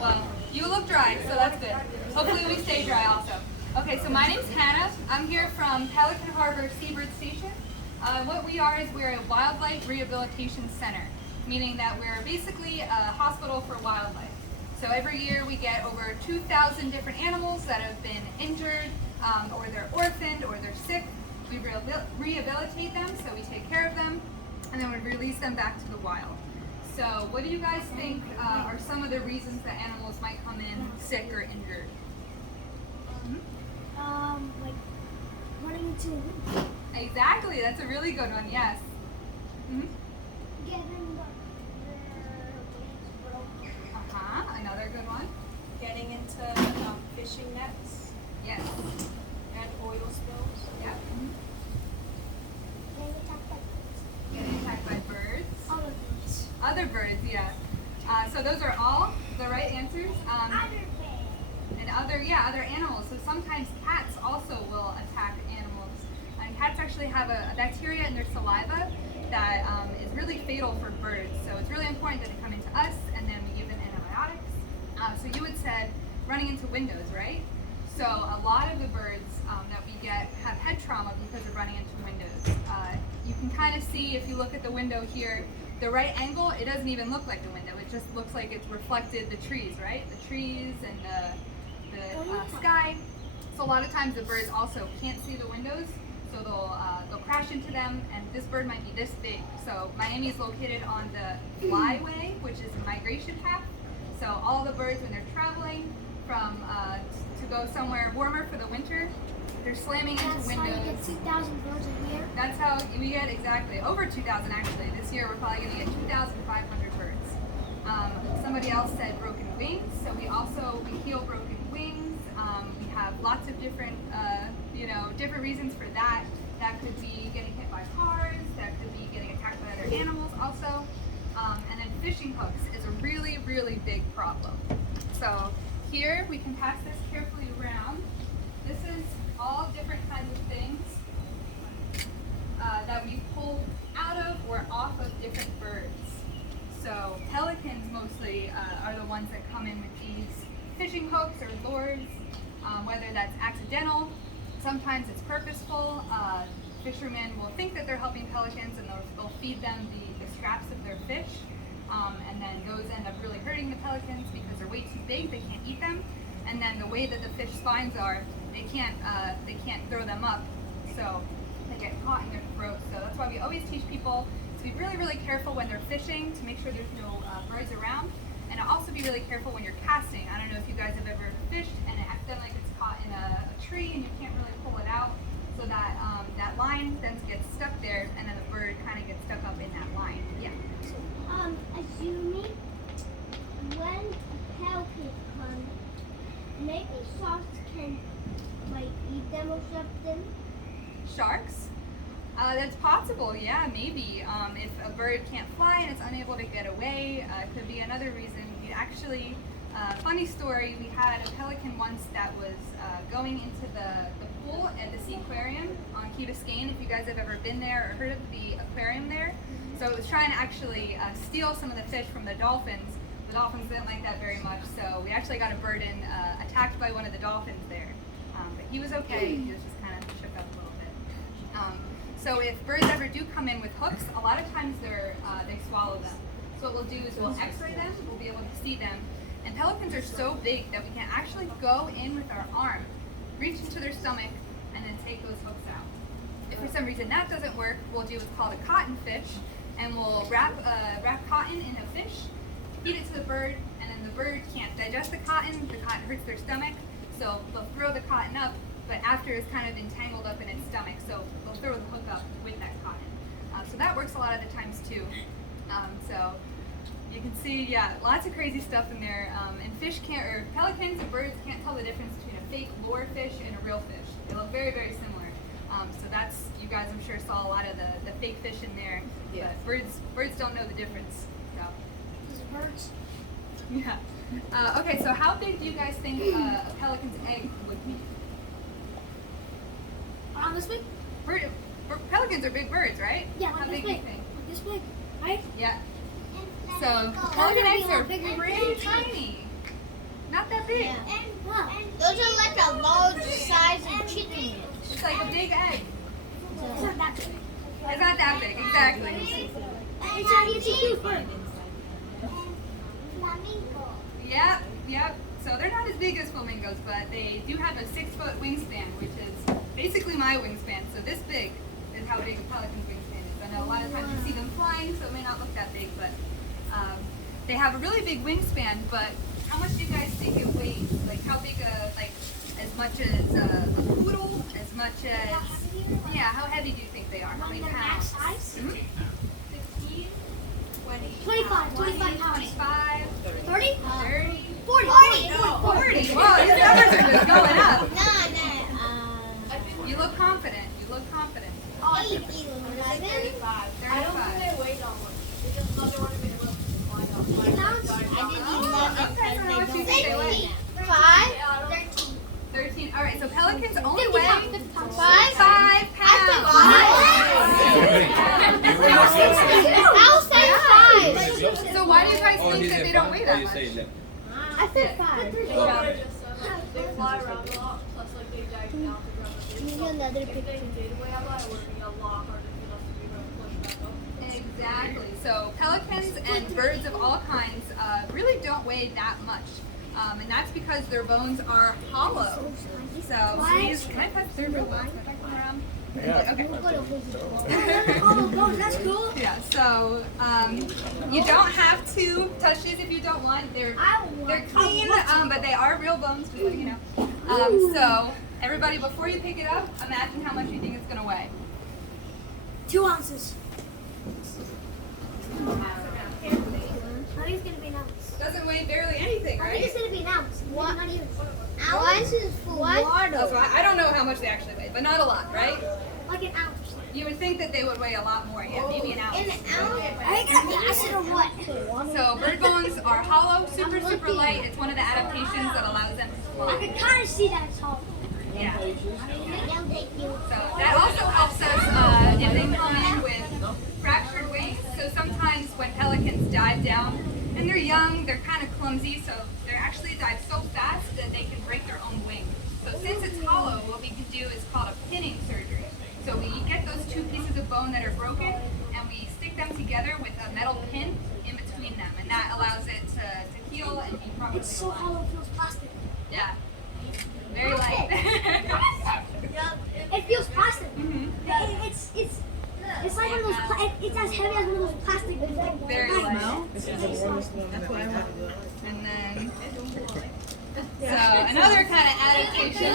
well, you look dry, so that's good. Hopefully we stay dry also. Okay, so my name's Hannah. I'm here from Pelican Harbor Seabird Station. What we are is we're a wildlife rehabilitation center, meaning that we're basically a hospital for wildlife. So every year we get over 2,000 different animals that have been injured, or they're orphaned, or they're sick. We rehabilitate them, so we take care of them, and then we release them back to the wild. So what do you guys think are some of the reasons that animals might come in sick or injured? Like running into a window. Exactly, that's a really good one, yes. Getting their wings broken. Another good one. Getting into fishing nets Yes. and oil spills. Yep. Getting attacked by birds. Getting attacked by birds. Other birds. Other birds, yeah. So those are all the right answers. Other birds. And other animals. So sometimes cats also will attack animals. And cats actually have a bacteria in their saliva that is really fatal for birds. So it's really important that they come into us and then we give them antibiotics. So you had said running into windows, right? So a lot of the birds that we get have head trauma because of running into windows. You can kind of see if you look at the window here, the right angle, it doesn't even look like the window. It just looks like it's reflected the trees, right? The trees and the sky. So a lot of times the birds also can't see the windows, so they'll crash into them, and this bird might be this big. So Miami is located on the flyway, which is a migration path. So all the birds, when they're traveling from to go somewhere warmer for the winter, they're slamming into That's windows. how you get 2,000 birds a year. That's how we get exactly over 2,000 actually. This year we're probably going to get 2,500 birds. Somebody else said broken wings, so we heal broken wings. We have lots of different different reasons for that. That could be getting hit by cars. That could be getting attacked by other animals also. And then fishing hooks is a really, really big problem. So here we can pass this carefully around. This is all different kinds of things that we pull out of or off of different birds. So pelicans mostly are the ones that come in with these fishing hooks or lures, whether that's accidental, sometimes it's purposeful. Fishermen will think that they're helping pelicans and they'll feed them the scraps of their fish, and then those end up really hurting the pelicans because they're way too big, they can't eat them, and then the way that the fish spines are, they can't throw them up, so they get caught in their throat. So that's why we always teach people to be really, really careful when they're fishing to make sure there's no birds around, and to also be really careful when you're casting. I don't know if you guys have ever fished and it accidentally gets caught in a tree and you can't really pull it out, so that that line then gets stuck there, and then the bird kind of gets stuck up in that line. Yeah. Assuming when pelicans come, maybe sharks can eat them or something. Sharks? That's possible, yeah, maybe. If a bird can't fly and it's unable to get away, it could be another reason. We actually, funny story, we had a pelican once that was going into the pool at the Sea Aquarium on Key Biscayne, if you guys have ever been there or heard of the aquarium there. So it was trying to actually steal some of the fish from the dolphins. The dolphins didn't like that very much, so we actually got a bird attacked by one of the dolphins there. But he was okay, he was just kind of shook up a little bit. So if birds ever do come in with hooks, a lot of times they swallow them. So what we'll do is we'll x-ray them, we'll be able to see them. And pelicans are so big that we can actually go in with our arm, reach into their stomach, and then take those hooks out. If for some reason that doesn't work, we'll do what's called a cotton fish, and we'll wrap cotton in a fish, feed it to the bird, and then the bird can't digest the cotton hurts their stomach, so they'll throw the cotton up, but after it's kind of entangled up in its stomach, so they'll throw the hook up with that cotton. So that works a lot of the times too. So you can see, yeah, lots of crazy stuff in there. And pelicans and birds can't tell the difference between a fake lure fish and a real fish. They look very, very similar. So that's, you guys I'm sure saw a lot of the fake fish in there. Yeah. But birds don't know the difference. So. These birds. Yeah. Okay, so how big do you guys think a pelican's egg would be? This big? Pelicans are big birds, right? Yeah, How like big this do you big. think? Like this big, right? Yeah. So So pelican eggs are bigger than pretty baby. tiny. big. Those are like a large size of chicken. It's like a big egg. It's not that big. It's not that big, exactly. It's a huge bird. Flamingo. Yep. So they're not as big as flamingos, but they do have a 6-foot wingspan, which is basically my wingspan. So this big is how big a pelican's wingspan is. I know a lot of times you see them flying, so it may not look that big, but they have a really big wingspan. But how much do you guys think it weighs? Like how big as much as a poodle, as much as, yeah, how heavy do you think they are? How many pounds? 16, 20. 25 pounds. 25, 30? 30, 40. 40. Whoa, these numbers are just going up. No. You look confident. You look confident. 8, 11. 35. I don't think they weigh that much. Because another one of me look why not? I Okay, so how much do you did think they weigh? 11. 5. Yeah, I don't 13. 13. All right, so pelicans only 50 weigh pounds. 50 pounds. 5 pounds. I'll say 5. So why do you guys think that they don't weigh that much? I said 5. They fly around a lot, plus like they dive down to ground. Maybe another If they picture. did weigh a lot, it would be a lot harder for us to be able to push back up. Exactly. So pelicans and birds of all kinds really don't weigh that much. And that's because their bones are hollow. So these, can I touch their real bones? Can I touch them around? Okay. Oh, that's cool. Yeah, so you don't have to touch these if you don't want. They're clean, but they are real bones, just letting you know. So everybody, before you pick it up, imagine how much you think it's going to weigh. 2 ounces. I think it's gonna be an ounce. Doesn't weigh barely anything, I think it's right? gonna be an ounce. What? Not even. Ounce is for water. So I don't know how much they actually weigh, but not a lot, right? Like an ounce. You would think that they would weigh a lot more, yeah, maybe an ounce. An ounce? I think that's acid or what? So bird bones are hollow, super light. It's one of the adaptations that allows them to I fly. can kind of see that it's hollow. Yeah. Thank you. So that also helps us if they come in with fractured wings. So sometimes when pelicans dive down and they're young, they're kind of clumsy, so they actually dive so fast that they can break their own wing. So since it's hollow, what we can do is called a pinning surgery. So we get those 2 pieces of bone that are broken and we stick them together with a metal pin in between them, and that allows it to heal and be properly It's so aligned. hollow, it feels plastic. Yeah. Very light. It feels plastic. Mhm. It's like one of those. It's as heavy as one of those plastic. Very light. And then, so another kind of adaptation.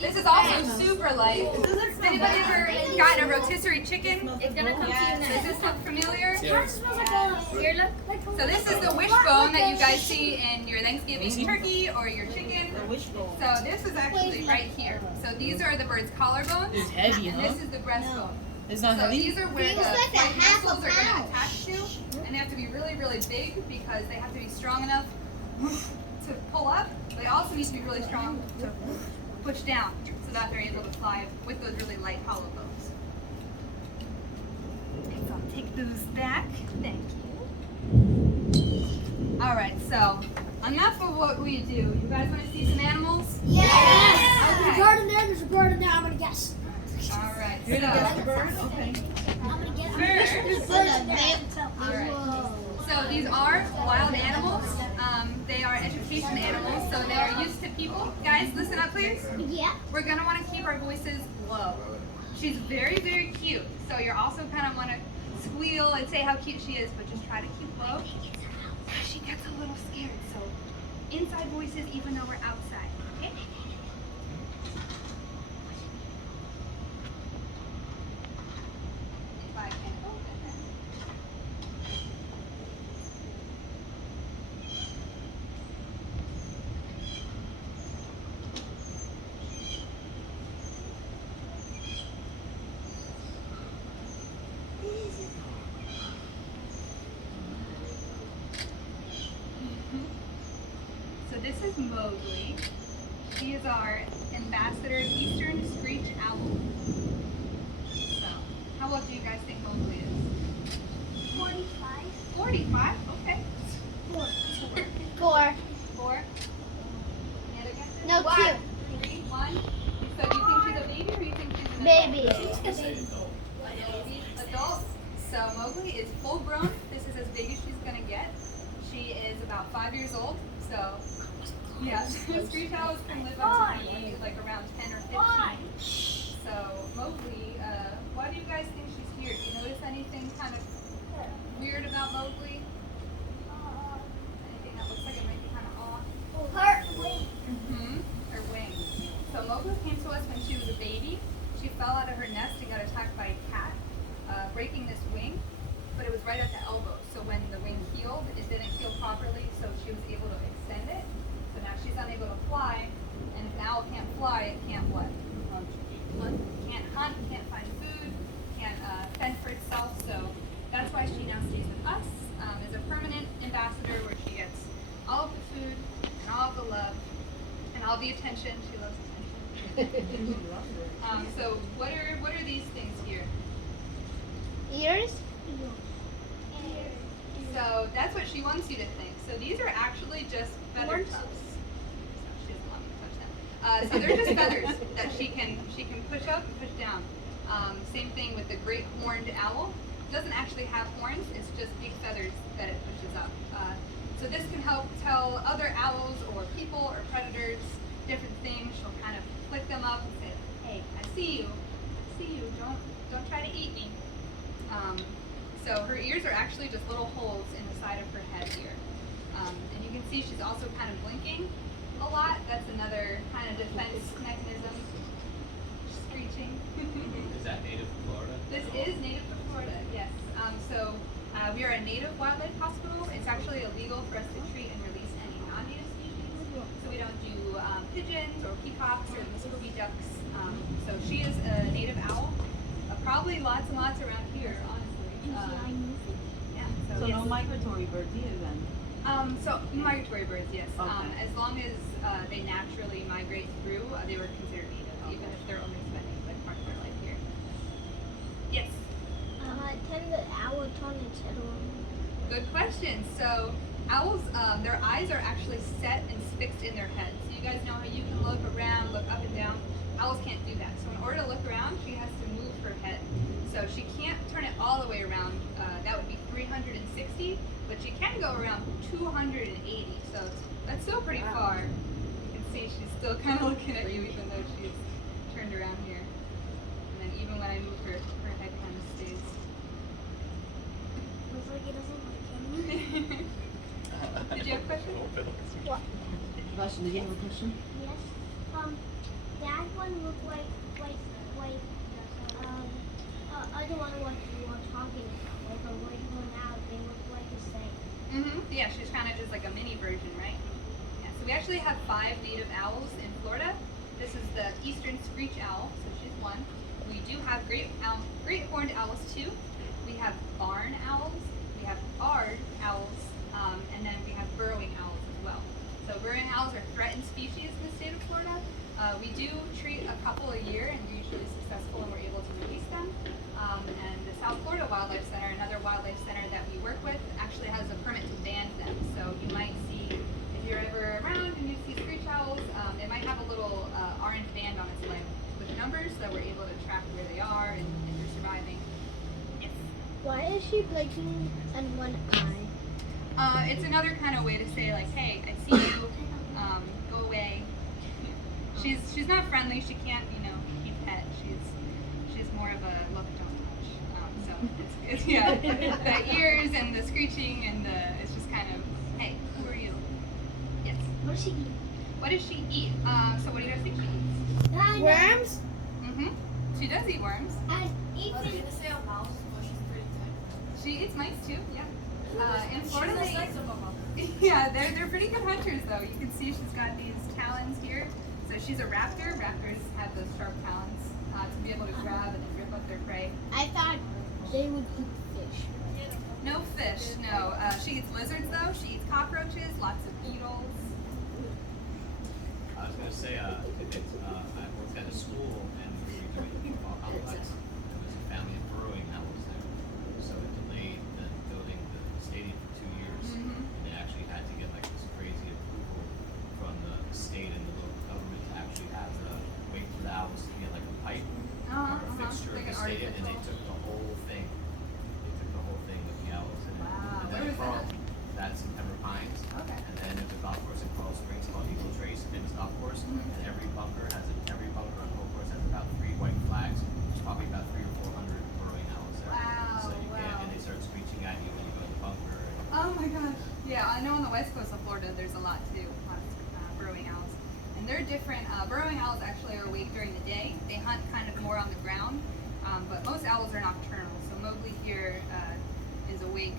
This is also super light. Has anybody ever gotten a rotisserie chicken? It's gonna come to you. Does this look familiar? So this is the wishbone that you guys see in your Thanksgiving turkey or your chicken. So this is actually right here. So these are the bird's collarbones. It's heavy, And huh? this is the breastbone. It's not So heavy? these are where the Feels like a flight half a muscles are going pound. to attach to, and they have to be really big because they have to be strong enough to pull up. But they also need to be really strong to push down so that they're able to fly with those really light hollow bones. So I'll take those back. Thank you. All right, so enough of what we do. You guys want to see some animals? Yes. There's a Okay. bird in there. There's a bird in there. I'm gonna guess. All right. You're gonna guess the So, bird? Okay. I'm gonna guess. Bird. There's birds in there. all right. So these are wild animals. They are education animals, so they are used to people. Guys, listen up, please. Yeah. We're gonna want to keep our voices low. She's very cute, so you're also kind of want to squeal and say how cute she is, but just try to keep low. She gets a little scared, so inside voices even though we're outside. Okay? If I can open it. So this is Mowgli. She is our ambassador Eastern Screech Owl. So, how old do you guys think Mowgli is? 45. 45? Okay. 4. 4? full grown. This is as big as she's gonna get. She is about 5 years old, so yeah, screech owls can live up to like around 10 or 15. So Mowgli, why do you guys think she's here? Do you notice anything kind of weird about Mowgli? Anything that looks like it might be kind of off? Her wing. Her wings. So Mowgli came to us when she was a baby. She fell out of her nest and got attacked by a cat, breaking this wing. But it was right at the elbow. So when the wing healed, it didn't heal properly, so she was able to extend it. So now she's unable to fly. And if an owl can't fly, it can't what? Can't hunt, can't find food, can't fend for itself. So that's why she now stays with us as a permanent ambassador, where she gets all of the food and all of the love and all the attention. She loves attention. So what are these things here? Ears? So that's what she wants you to think. So these are actually just feather puffs. She doesn't want me to touch them. So they're just feathers that she can push up and push down. Same thing with the great horned owl. It doesn't actually have horns. It's just big feathers that it pushes up. So this can help tell other owls or people or predators different things. She'll kind of flick them up and say, "Hey, I see you. I see you. Don't try to eat me." So her ears are actually just little holes in the side of her head here. And you can see she's also kind of blinking a lot. That's another kind of defense mechanism. Screeching. Is that native to Florida? This is native to Florida, yes. We are a native wildlife hospital. It's actually illegal for us to treat and release any non-native species. So we don't do pigeons or peacocks or Muscovy ducks. So she is a native owl. Probably lots and lots around here, honestly. Yeah. So yes. no migratory birds either then? So migratory birds, yes. Okay. As long as they naturally migrate through, they were considered native, even if they're only spending like part of their life here. Yes. Can the owl turn its head around? Good question. So owls, their eyes are actually set and fixed in their heads. So you guys know how you can look around, look up and down. Owls can't do that. So in order to look around, she has to move her head. So she can't turn it all the way around. That would be 360, but she can go around 280. So that's still pretty far. You can see she's still kind of looking at you, even though she's turned around here. And then even when I move her, her head kind of stays. Looks like he doesn't like him. Did you have a question? What? Question, did you have a question? Yes. That one looked like other one what you were talking about, like a original now, they look like the same. Yeah, she's kind of just like a mini version, right? Yeah, so we actually have 5 native owls in Florida. This is the eastern screech owl, so she's one. We do have great horned owls too. We have barn owls, we have barred owls, and then we have burrowing owls as well. So burrowing owls are threatened species in the state of Florida. We do treat a couple a year, and we're usually successful, and we're able to release them. And the South Florida Wildlife Center, another wildlife center that we work with, actually has a permit to ban them. So you might see, if you're ever around and you see screech owls, it might have a little orange band on its leg with numbers, so that we're able to track where they are and they're surviving. Yes. Why is she blinking on one eye? It's another kind of way to say like, hey, I see you, go away. She's not friendly. She can't, be pet. She's more of a look, don't touch. So it's yeah, the ears and the screeching and it's just kind of, hey, who are you? Yes. What does she eat? What does she eat? So what do you guys think she eats? Worms? She does eat worms. And I was gonna say a mouse, but she's pretty tiny. She eats mice too. Yeah. In Florida, She's the size of a mouse. yeah, they're pretty good hunters though. You can see she's got these talons here. So she's a raptor. Raptors have those sharp talons to be able to grab and then rip up their prey. I thought they would eat fish. No fish, no. She eats lizards though. She eats cockroaches, lots of beetles. I was going to say, I worked at a school and we were doing a football complex. There was a family of burrowing owls there. So it delayed the building the stadium for 2 years. And they actually had to get like this crazy approval from the state and the local government to actually have the wait for the owls to get like a pipe or a fixture Like of the an stadium, and they artificial. took the whole thing. They took the whole thing with the owls and they're different. Burrowing owls actually are awake during the day. They hunt kind of more on the ground, but most owls are nocturnal. So Mowgli here is awake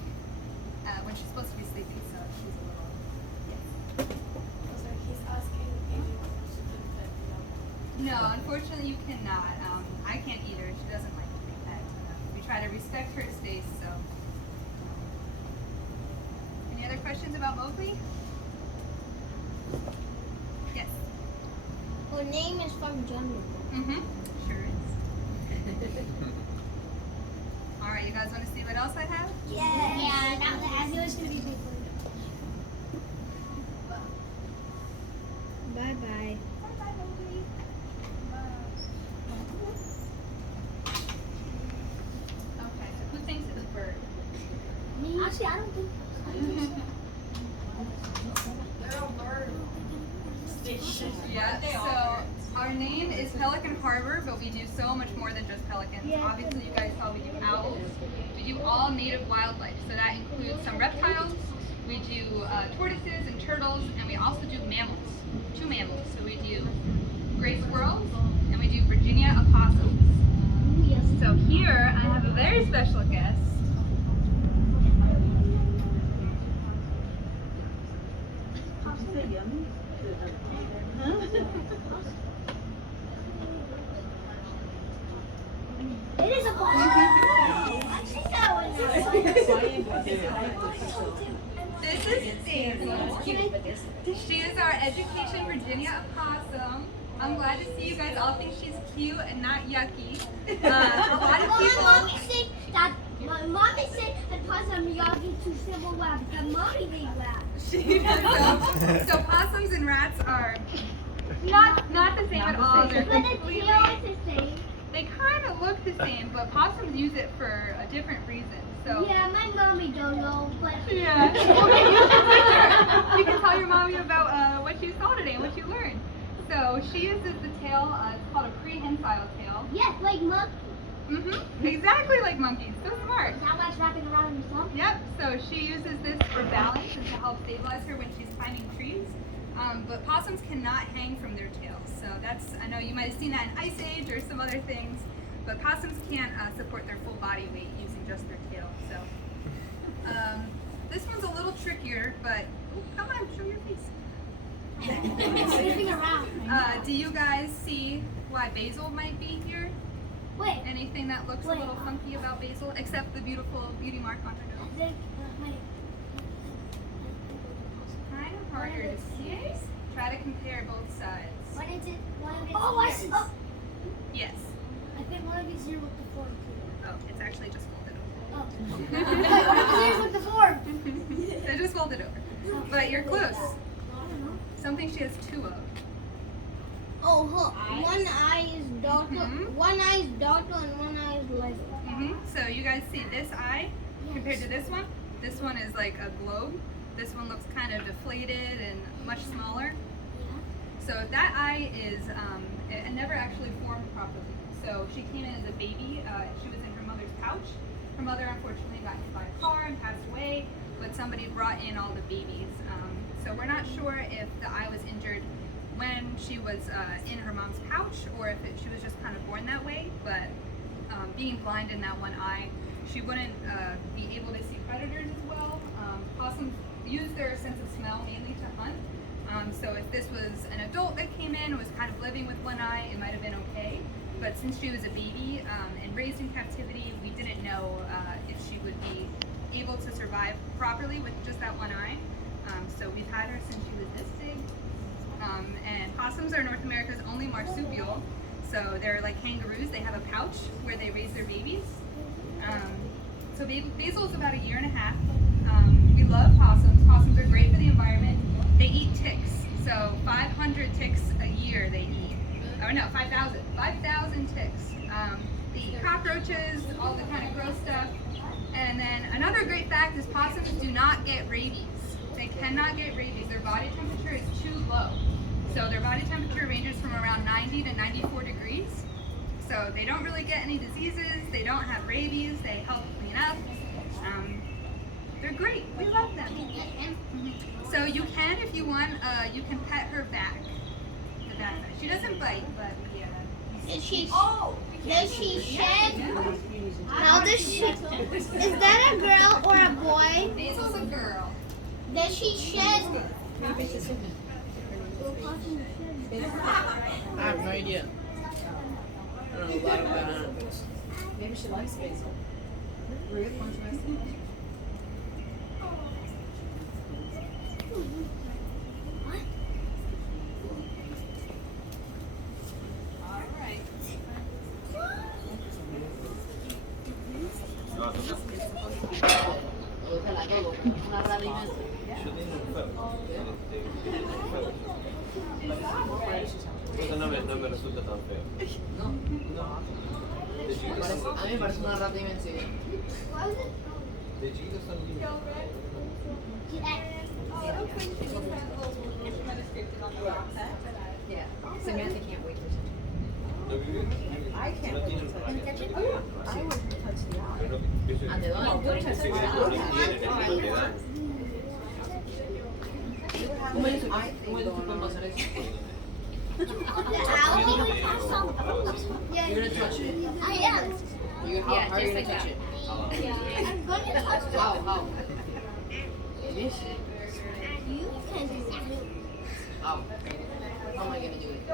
when she's supposed to be sleeping, so she's a little, yes. So he's asking if you want to keep pet, No, unfortunately you cannot. I can't eat her. She doesn't like to be pet. We try to respect her space, so. Any other questions about Mowgli? Yes. Her name is from Jungle. Mm-hmm. Sure is. All right, you guys want to see what else I have? Yeah, I knew it's gonna be big. Bye bye. Bye-bye, Mowgli. Okay, so who thinks it's a bird? Me? Actually, I don't think. They're a bird station. Yeah, so our name is Pelican Harbor, but we do so much more than just pelicans. Yeah. Obviously, you guys saw we do owls. We do all native wildlife, so that includes some reptiles. We do tortoises and turtles, and we also do mammals, 2 mammals. So we do gray squirrels, and we do Virginia opossums. So here I have a very special guest. It is a possum. I think that one. This is Daisy. She is our Education Virginia opossum. I'm glad to see you guys all think she's cute and not yucky. A lot of My people. mommy said that. My mommy said that possum yucky to civil web because mommy they web. So possums and rats are not the same at all. They're But the completely. tail is the same. They kind of look the same, but possums use it for a different reason. So. Yeah, my mommy don't know, but Yeah. Well, maybe you should teach her. You can tell your mommy about what you saw today and what you learned. So she uses the tail. It's called a prehensile tail. yes, like monkey. Exactly like monkeys. So smart. Is that why it's wrapping around himself? Yep. So she uses this for balance and to help stabilize her when she's climbing trees. But possums cannot hang from their tails. So that's, I know you might have seen that in Ice Age or some other things, but possums can't support their full body weight using just their tail. So this one's a little trickier, but come on, show your face. It's sniffing around. Do you guys see why basil might be here? Wait. Anything that looks a Wait. little funky about basil, except the beautiful beauty mark on her nose? Kind of harder to see. Try to compare both sides. What is it? One of its ears. Oh, Yes. I think one of its ears with the fork. Oh, it's actually just folded Oh. over. Like one of its ears with the fork. They're just folded over. But you're close. I don't know. Something she has 2 of. Oh, one eye is darker. Mhm. One eye is darker and one eye is lighter. So you guys see this eye compared to this one? This one is like a globe. This one looks kind of deflated and much smaller. So that eye is, it never actually formed properly. So she came in as a baby. She was in her mother's pouch. Her mother unfortunately got hit by a car and passed away, but somebody brought in all the babies. So we're not sure if the eye was injured when she was in her mom's pouch or if she was just kind of born that way. But being blind in that one eye, she wouldn't be able to see predators as well. Possums use their sense of smell mainly to hunt. So if this was an adult that came in and was kind of living with one eye, it might have been okay. But since she was a baby and raised in captivity, we didn't know if she would be able to survive properly with just that one eye. So we've had her since she was this big. And possums are North America's only marsupial. So they're like kangaroos. They have a pouch where they raise their babies. So Basil is about 1.5 years. We love possums. Possums are great for the environment. They eat ticks. So 500 ticks a year they eat. Or no, 5,000. 5,000 ticks. They eat cockroaches, all the kind of gross stuff. And then another great fact is possums do not get rabies. They cannot get rabies. Their body temperature is too low. So their body temperature ranges from around 90 to 94 degrees. So they don't really get any diseases. They don't have rabies. They help clean up. They're great. We love them. So you can, if you want, you can pet her back. that side. She doesn't bite, but we Does she? Oh! Does she shed? How does she? Is that a girl or a boy? Hazel's a girl. Does she shed? I have no idea. I don't know a lot about animals. Maybe she likes basil. Ruth, why don't you ask them? Alright. Una rara inmensa. Eso no me resulta tan feo. No. De chiquitos son, A mí me parece una rata inmensidad. de chiquitos son lindos. Yeah. Samantha can't wait for something. No viven, I can't no wait tienen to raíces. touch it. Oh, yeah. I would touch the eye. Pero yo soy ¿Ante dónde? ese que no tienen, es lo que dan. ¿Cómo ellos pueden pasar eso? You're gonna touch it. I am. How are you gonna touch it? I'm gonna touch it. How? This? You can do it. How? How am I gonna do it?